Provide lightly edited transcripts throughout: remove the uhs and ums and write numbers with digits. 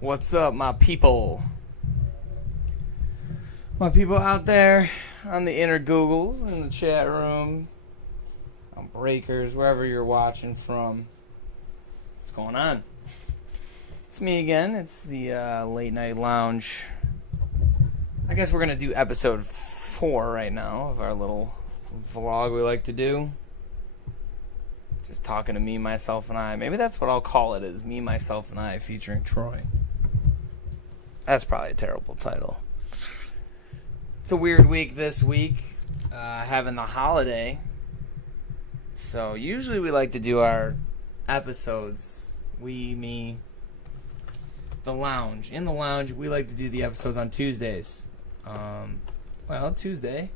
What's up, my people? My people out there on the inner Googles, in the chat room, on Breakers, wherever you're watching from. What's going on? It's me again. It's the Late Night Lounge. I guess we're going to do episode 4 right now of our little vlog we like to do. Just talking to me, myself, and I. Maybe that's what I'll call it, is Me, Myself, and I featuring Troy. That's probably a terrible title. It's a weird week this week, having the holiday. So usually we like to do our episodes, me, the lounge. In the lounge, we like to do the episodes on Tuesdays. Tuesday,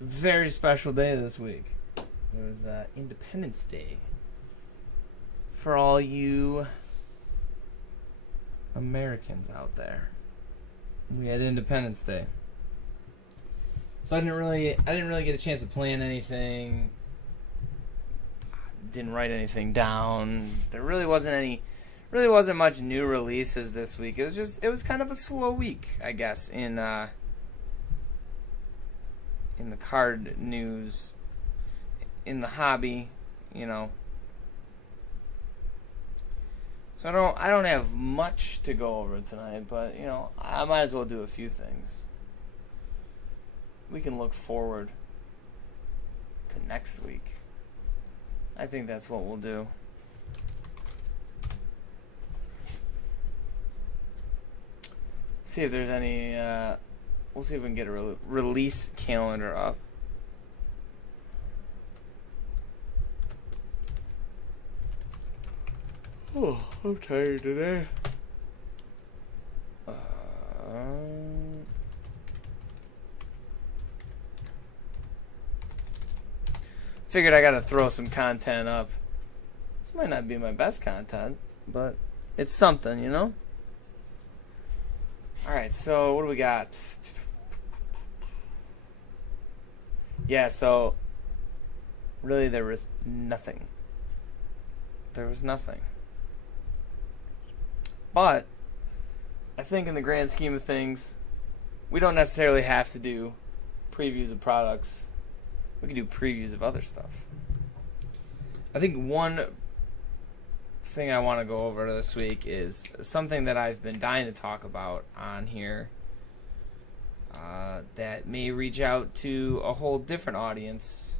very special day this week. It was Independence Day. For all you Americans out there, we had Independence Day. So I didn't really get a chance to plan anything. Didn't write anything down. There really wasn't much new releases this week. It was kind of a slow week, I guess, in the card news, in the hobby, So I don't have much to go over tonight, but I might as well do a few things. We can look forward to next week. I think that's what we'll do. See if there's any. We'll see if we can get a release calendar up. Oh, I'm tired today. Figured I gotta throw some content up. This might not be my best content, but it's something, Alright, so what do we got? Yeah, so really there was nothing. There was nothing. But I think in the grand scheme of things, we don't necessarily have to do previews of products. We can do previews of other stuff. I think one thing I want to go over this week is something that I've been dying to talk about on here that may reach out to a whole different audience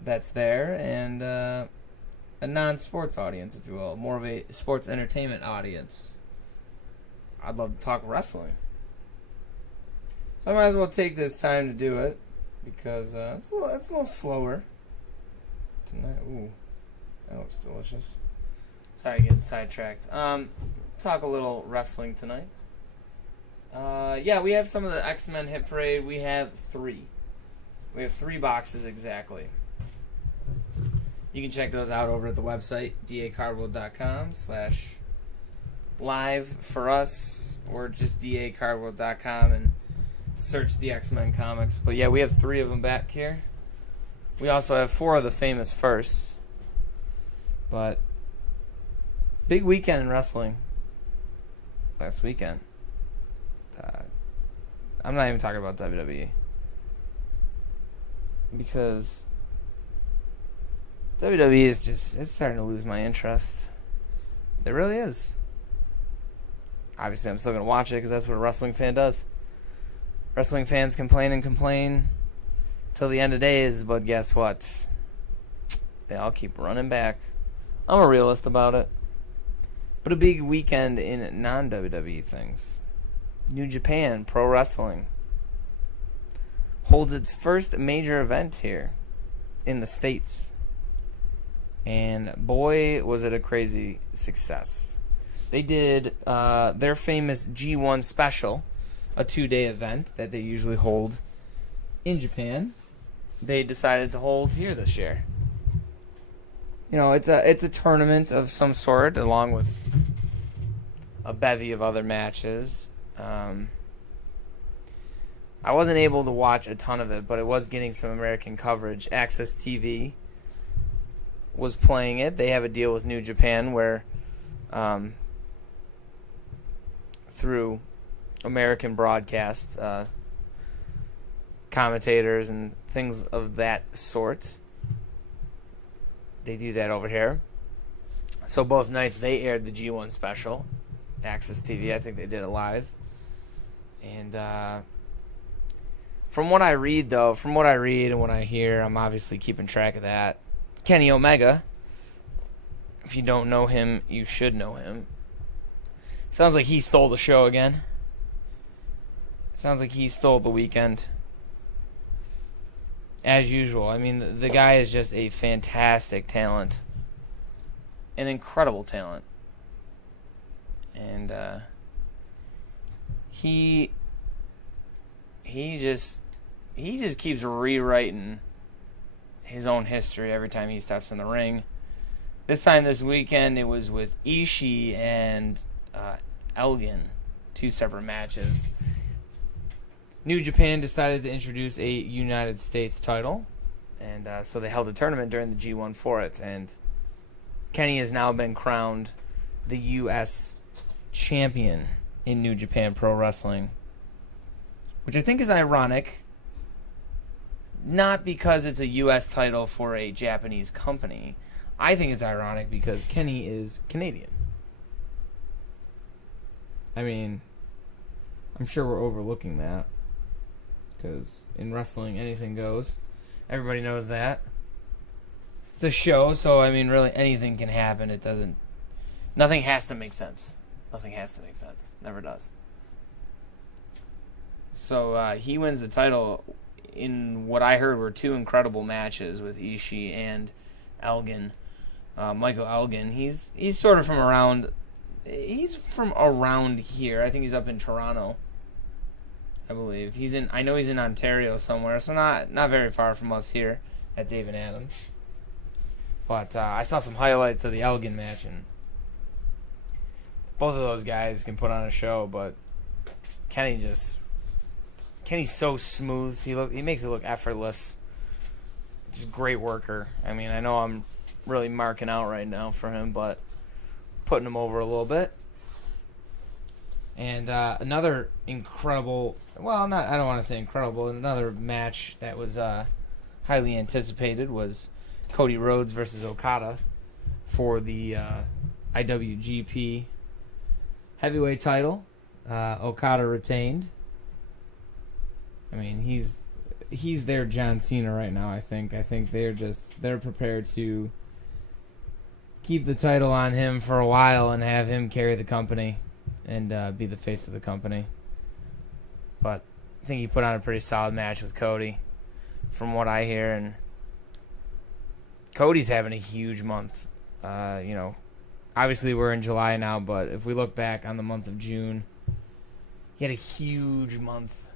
that's there, and a non-sports audience, if you will, more of a sports entertainment audience. I'd love to talk wrestling. So I might as well take this time to do it, because it's a little slower tonight. Ooh, that looks delicious. Sorry, getting sidetracked. Talk a little wrestling tonight. We have some of the X-Men Hit Parade. We have 3. We have 3 boxes exactly. You can check those out over at the website, dacardworld.com/live for us, or just dacardworld.com and search the X-Men comics. But yeah, we have 3 of them back here. We also have 4 of the famous firsts. But big weekend in wrestling last weekend. I'm not even talking about WWE, because WWE is it's starting to lose my interest. It really is. Obviously, I'm still going to watch it because that's what a wrestling fan does. Wrestling fans complain till the end of days, but guess what? They all keep running back. I'm a realist about it. But a big weekend in non-WWE things. New Japan Pro Wrestling holds its first major event here in the States. And boy, was it a crazy success. They did their famous G1 special, a 2-day event that they usually hold in Japan. They decided to hold here this year. It's a tournament of some sort, along with a bevy of other matches. I wasn't able to watch a ton of it, but it was getting some American coverage. Access TV was playing it. They have a deal with New Japan where through American broadcast commentators and things of that sort. They do that over here. So both nights they aired the G1 special, Access TV. I think they did it live. And from what I read and what I hear, I'm obviously keeping track of that. Kenny Omega, if you don't know him, you should know him. Sounds like he stole the show again. Sounds like he stole the weekend. As usual. I mean, the guy is just a fantastic talent. An incredible talent. And he just keeps rewriting his own history every time he steps in the ring. This time this weekend it was with Ishii and Elgin, 2 separate matches. New Japan decided to introduce a United States title, and so they held a tournament during the G1 for it, and Kenny has now been crowned the U.S. champion in New Japan Pro Wrestling, which I think is ironic, not because it's a U.S. title for a Japanese company. I think it's ironic because Kenny is Canadian. I mean, I'm sure we're overlooking that, because in wrestling, anything goes. Everybody knows that. It's a show, so, I mean, really anything can happen. Nothing has to make sense. Nothing has to make sense. Never does. So, he wins the title in what I heard were 2 incredible matches with Ishii and Elgin. Michael Elgin, he's sort of from around... He's from around here. I think he's up in Toronto, I believe. I know he's in Ontario somewhere, so not very far from us here at Dave and Adams. But I saw some highlights of the Elgin match, and both of those guys can put on a show, but Kenny's so smooth. He makes it look effortless. Just great worker. I mean, I know I'm really marking out right now for him, but putting him over a little bit. And another incredible, I don't want to say incredible, another match that was highly anticipated was Cody Rhodes versus Okada for the IWGP heavyweight title. Okada retained. I mean, he's their John Cena right now, I think. I think they're prepared to keep the title on him for a while and have him carry the company and be the face of the company. But I think he put on a pretty solid match with Cody, from what I hear. And Cody's having a huge month. Obviously we're in July now, but if we look back on the month of June, he had a huge month.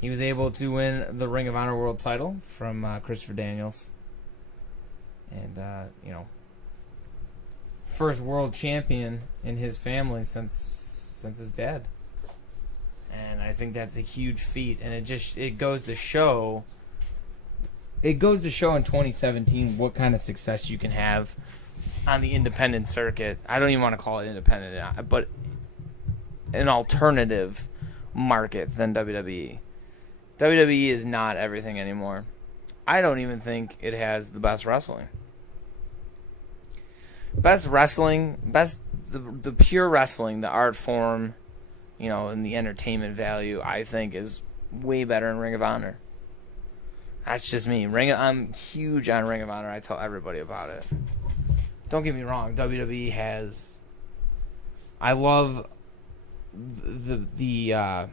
He was able to win the Ring of Honor World title from Christopher Daniels. And, first world champion in his family since his dad. And I think that's a huge feat. And it goes to show in 2017 what kind of success you can have on the independent circuit. I don't even want to call it independent, but an alternative market than WWE. WWE is not everything anymore. I don't even think it has the best wrestling. The pure wrestling, the art form, and the entertainment value, I think is way better in Ring of Honor. That's just me. I'm huge on Ring of Honor. I tell everybody about it. Don't get me wrong. WWE has... I love the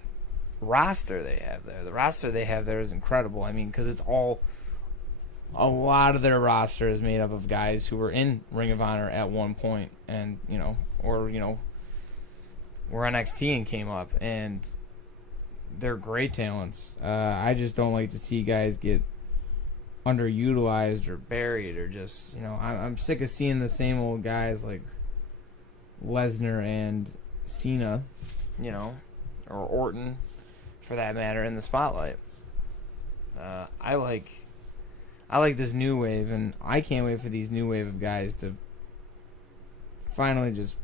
roster they have there. The roster they have there is incredible. I mean, because it's all... A lot of their roster is made up of guys who were in Ring of Honor at one point, and where NXT and came up, and they're great talents. I just don't like to see guys get underutilized or buried, or just I'm sick of seeing the same old guys like Lesnar and Cena, or Orton, for that matter, in the spotlight. I like this new wave, and I can't wait for these new wave of guys to finally just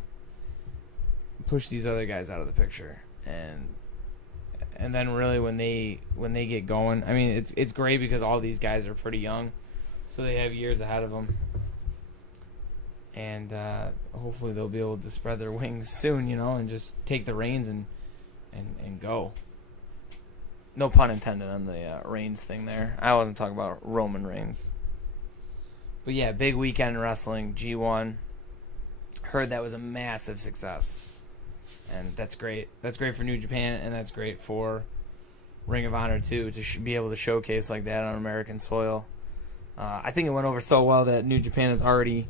push these other guys out of the picture, and then really when they get going, I mean it's great because all these guys are pretty young, so they have years ahead of them, and hopefully they'll be able to spread their wings soon, you know, and just take the reins and go. No pun intended on the Reigns thing there. I wasn't talking about Roman Reigns. But yeah, big weekend in wrestling, G1. Heard that was a massive success. And that's great. That's great for New Japan, and that's great for Ring of Honor, too, to be able to showcase like that on American soil. I think it went over so well that New Japan is already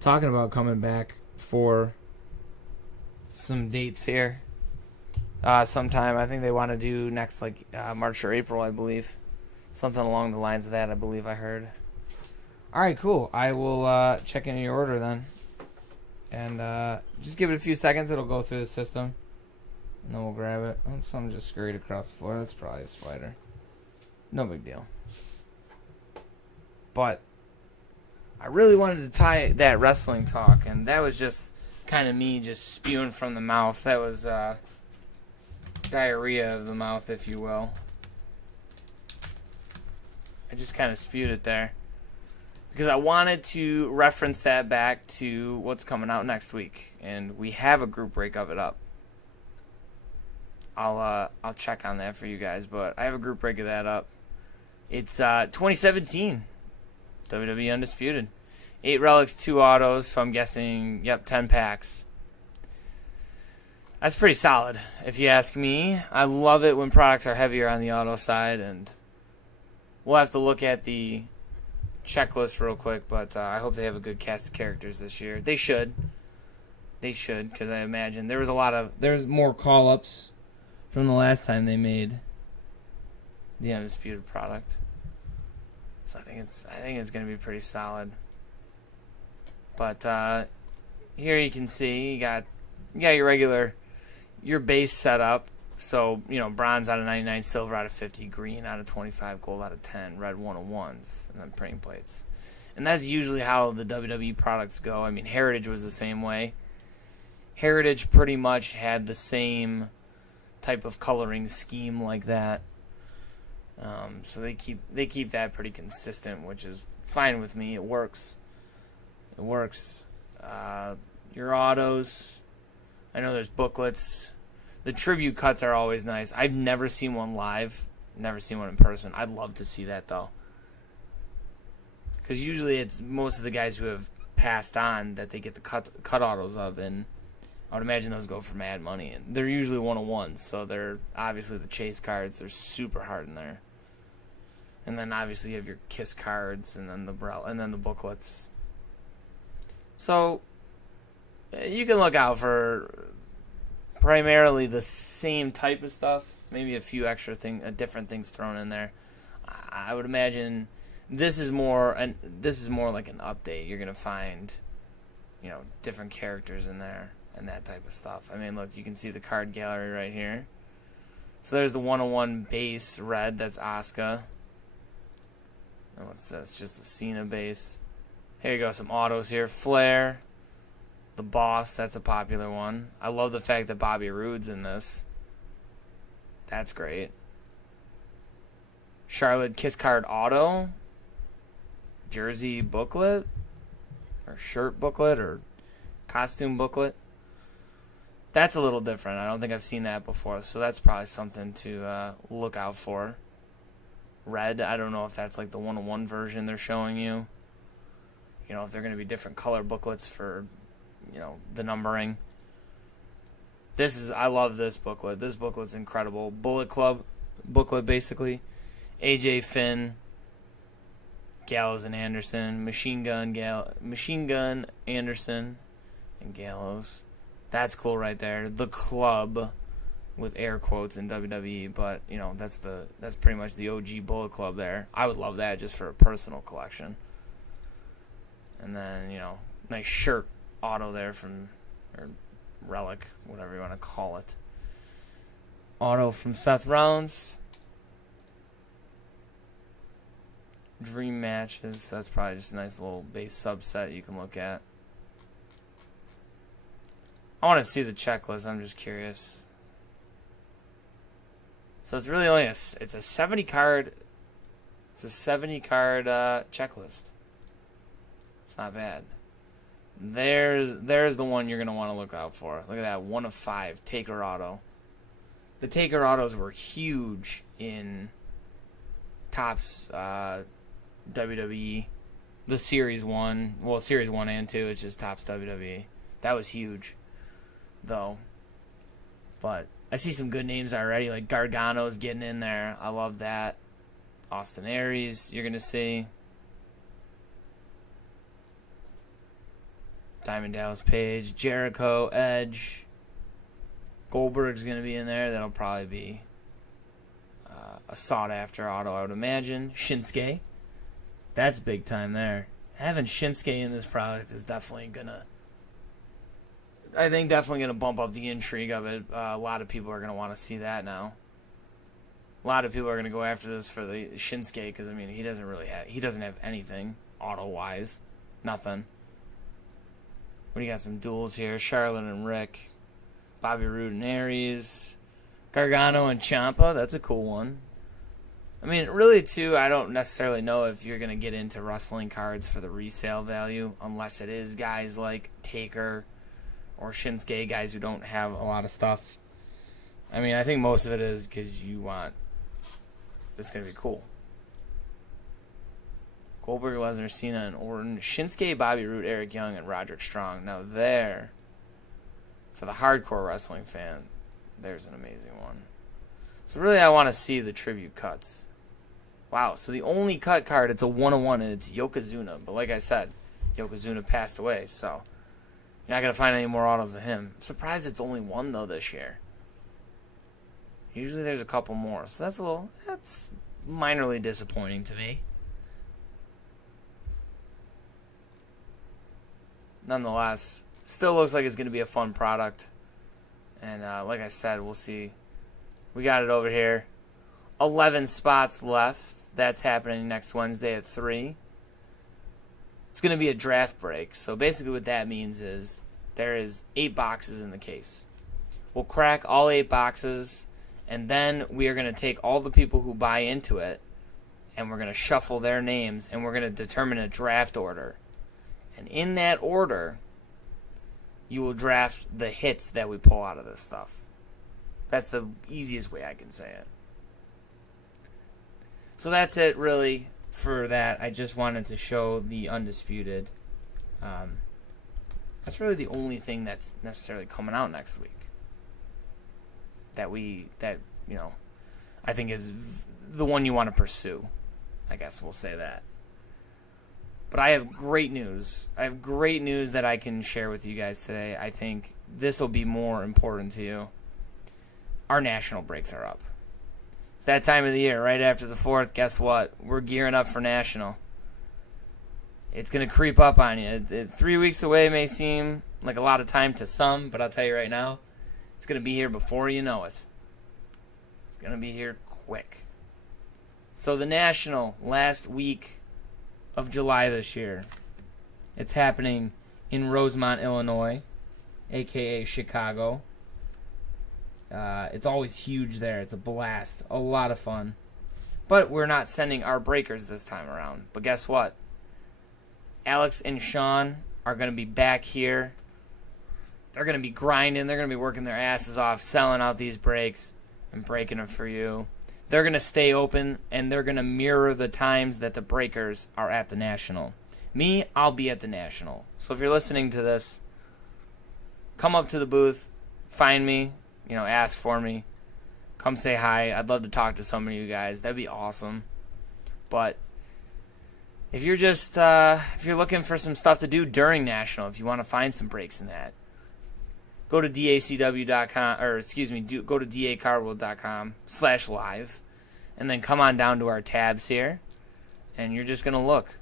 talking about coming back for some dates here. Sometime. I think they want to do next, like, March or April, I believe. Something along the lines of that, I believe I heard. All right, cool. I will check in your order then. And just give it a few seconds. It'll go through the system. And then we'll grab it. Oh, something just scurried across the floor. That's probably a spider. No big deal. But I really wanted to tie that wrestling talk. And that was just kind of me just spewing from the mouth. That was diarrhea of the mouth, if you will. I just kind of spewed it there. Because I wanted to reference that back to what's coming out next week, and we have a group break of it up. I'll check on that for you guys, but I have a group break of that up. It's 2017 WWE Undisputed, 8 relics, 2 autos, so I'm guessing 10 packs. That's pretty solid, if you ask me. I love it when products are heavier on the auto side, and we'll have to look at the checklist real quick, but I hope they have a good cast of characters this year. They should, because I imagine there's more call-ups from the last time they made the Undisputed product. So I think it's going to be pretty solid. But here you can see you got your base set up. So, you know, bronze out of 99, silver out of 50, green out of 25, gold out of 10, red 101s, and then printing plates. And that's usually how the WWE products go. I mean, Heritage was the same way. Heritage pretty much had the same type of coloring scheme like that. So they keep that pretty consistent, which is fine with me. It works. Your autos, I know there's booklets. The tribute cuts are always nice. I've never seen one live. Never seen one in person. I'd love to see that, though. Because usually it's most of the guys who have passed on that they get the cut autos of, and I would imagine those go for mad money. And they're usually 101s, so they're obviously the chase cards. They're super hard in there. And then obviously you have your kiss cards, and then the booklets. So you can look out for primarily the same type of stuff, maybe a few extra different things thrown in there. I would imagine this is more like an update. You're gonna find, you know, different characters in there and that type of stuff. I mean, look, you can see the card gallery right here. So there's the 101 base red. That's Asuka. And what's this? Just a Cena base. Here you go. Some autos here. Flair. The Boss, that's a popular one. I love the fact that Bobby Roode's in this. That's great. Charlotte Kiss Card Auto. Jersey booklet. Or shirt booklet. Or costume booklet. That's a little different. I don't think I've seen that before. So that's probably something to look out for. Red, I don't know if that's like the 101 version they're showing you. You know, if they're going to be different color booklets for, you know, the numbering. I love this booklet. This booklet's incredible. Bullet Club booklet, basically. AJ Finn, Gallows and Anderson, Machine Gun Anderson, and Gallows. That's cool right there. The Club, with air quotes in WWE, but you know that's pretty much the OG Bullet Club there. I would love that just for a personal collection. And then, you know, nice shirt auto there or relic, whatever you want to call it. Auto from Seth Rollins. Dream matches. That's probably just a nice little base subset you can look at. I want to see the checklist. I'm just curious. So it's really only it's a 70 card. It's a 70 card checklist. It's not bad. There's the one you're gonna want to look out for. Look at that, 1 of 5 Taker auto. The Taker autos were huge in Topps WWE. The Series 1, well, Series 1 and 2, it's just Topps WWE. That was huge, though. But I see some good names already, like Gargano's getting in there. I love that. Austin Aries, you're going to see. Diamond Dallas Page, Jericho, Edge. Goldberg's going to be in there. That'll probably be a sought-after auto, I would imagine. Shinsuke. That's big time there. Having Shinsuke in this product is definitely going to... I think definitely going to bump up the intrigue of it. A lot of people are going to want to see that now. A lot of people are going to go after this for the Shinsuke because, I mean, he doesn't have anything auto-wise. Nothing. But you got some duels here. Charlotte and Rick. Bobby Roode and Aries. Gargano and Ciampa. That's a cool one. I mean, really, too, I don't necessarily know if you're going to get into wrestling cards for the resale value unless it is guys like Taker or Shinsuke, guys who don't have a lot of stuff. I mean, I think most of it is because you want... It's going to be cool. Goldberg, Lesnar, Cena, and Orton. Shinsuke, Bobby Roode, Eric Young, and Roderick Strong. Now there, for the hardcore wrestling fan, there's an amazing one. So really, I want to see the tribute cuts. Wow, so the only cut card, it's a 1-of-1, and it's Yokozuna. But like I said, Yokozuna passed away, so you're not going to find any more autos of him. I'm surprised it's only one, though, this year. Usually there's a couple more, so that's minorly disappointing to me. Nonetheless, still looks like it's going to be a fun product. And like I said, we'll see. We got it over here. 11 spots left. That's happening next Wednesday at 3. It's going to be a draft break. So basically what that means is there is 8 boxes in the case. We'll crack all 8 boxes, and then we are going to take all the people who buy into it, and we're going to shuffle their names, and we're going to determine a draft order. And in that order, you will draft the hits that we pull out of this stuff. That's the easiest way I can say it. So that's it, really, for that. I just wanted to show the Undisputed. That's really the only thing that's necessarily coming out next week. That I think is the one you want to pursue. I guess we'll say that. But I have great news. I have great news that I can share with you guys today. I think this will be more important to you. Our national breaks are up. It's that time of the year, right after the 4th. Guess what? We're gearing up for national. It's going to creep up on you. 3 weeks away may seem like a lot of time to some, but I'll tell you right now, it's going to be here before you know it. It's going to be here quick. So the national, last week of July this year. It's happening in Rosemont, Illinois, a.k.a. Chicago. It's always huge there. It's a blast. A lot of fun. But we're not sending our breakers this time around. But guess what? Alex and Sean are going to be back here. They're going to be grinding. They're going to be working their asses off, selling out these breaks and breaking them for you. They're going to stay open, and they're going to mirror the times that the breakers are at the National. Me, I'll be at the National. So if you're listening to this, come up to the booth, find me, ask for me. Come say hi. I'd love to talk to some of you guys. That'd be awesome. But if you're just if you're looking for some stuff to do during National, if you want to find some breaks in that, go to DACW.com, or go to DACardworld.com/live, and then come on down to our tabs here, and you're just gonna look.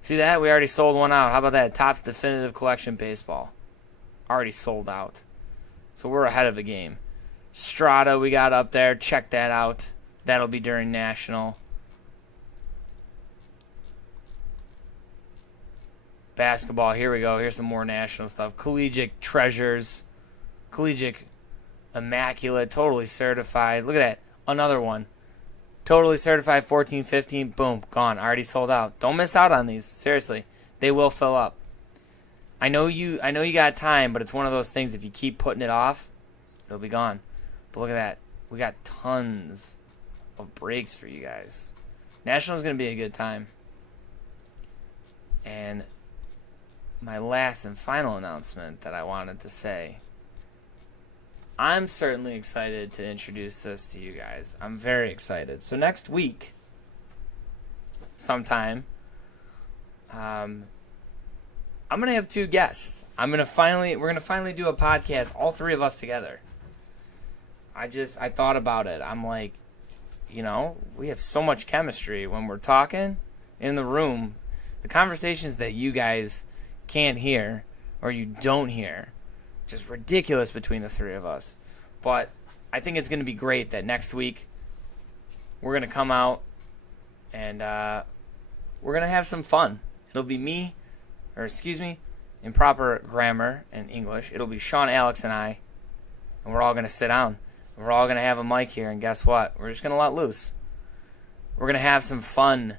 See that? We already sold one out. How about that? Topps Definitive Collection Baseball. Already sold out. So we're ahead of the game. Strata we got up there. Check that out. That'll be during National. Basketball, here we go. Here's some more national stuff. Collegiate Treasures. Collegiate Immaculate. Totally certified. Look at that. Another one. Totally certified 14-15. Boom. Gone. Already sold out. Don't miss out on these. Seriously. They will fill up. I know you got time, but it's one of those things, if you keep putting it off, it'll be gone. But look at that. We got tons of breaks for you guys. National's going to be a good time. And my last and final announcement that I wanted to say, I'm certainly excited to introduce this to you guys. I'm very excited. So next week, sometime, I'm going to have 2 guests. We're going to finally do a podcast, all 3 of us together. I thought about it. I'm like, we have so much chemistry when we're talking in the room. The conversations that you guys can't hear or you don't hear, just ridiculous between the 3 of us. But I think it's going to be great that next week we're going to come out and we're going to have some fun. It'll be me, in proper grammar and English, it'll be Sean, Alex, and I, and we're all going to sit down. We're all going to have a mic here, and guess what? We're just going to let loose. We're going to have some fun.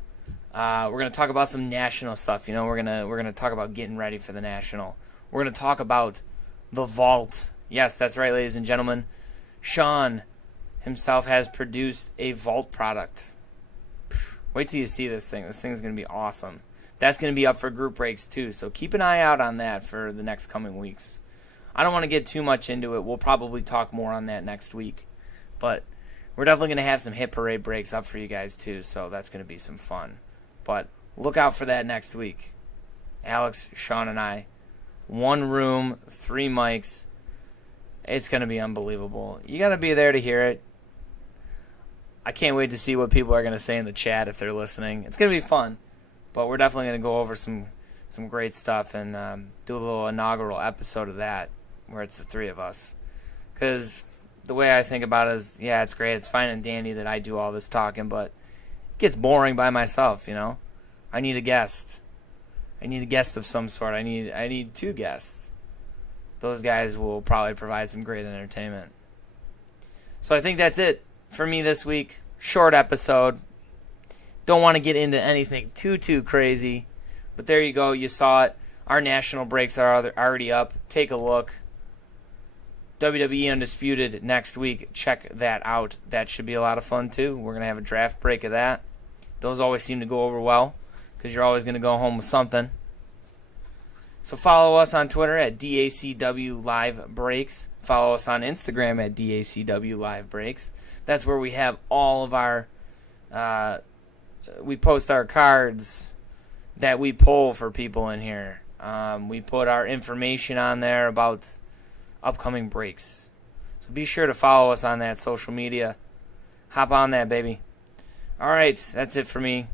We're going to talk about some national stuff. We're going to talk about getting ready for the national. We're going to talk about the vault. Yes, that's right, ladies and gentlemen. Sean himself has produced a vault product. Wait till you see this thing. This thing's going to be awesome. That's going to be up for group breaks too, so keep an eye out on that for the next coming weeks. I don't want to get too much into it. We'll probably talk more on that next week. But we're definitely going to have some hit parade breaks up for you guys too, so that's going to be some fun. But look out for that next week. Alex, Sean, and I. 1 room, 3 mics. It's going to be unbelievable. You got to be there to hear it. I can't wait to see what people are going to say in the chat if they're listening. It's going to be fun. But we're definitely going to go over some great stuff and do a little inaugural episode of that where it's the 3 of us. Because the way I think about it is, yeah, it's great. It's fine and dandy that I do all this talking, but it gets boring by myself, I need a guest. I need a guest of some sort. I need 2 guests. Those guys will probably provide some great entertainment. So I think that's it for me this week. Short episode. Don't want to get into anything too crazy. But there you go. You saw it. Our national breaks are already up. Take a look. WWE Undisputed next week. Check that out. That should be a lot of fun too. We're going to have a draft break of that. Those always seem to go over well because you're always going to go home with something. So follow us on Twitter at DACW Live Breaks. Follow us on Instagram at DACW Live Breaks. That's where we have all of our... we post our cards that we pull for people in here. We put our information on there about upcoming breaks. So be sure to follow us on that social media. Hop on that, baby. All right, that's it for me.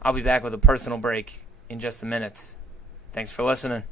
I'll be back with a personal break in just a minute. Thanks for listening.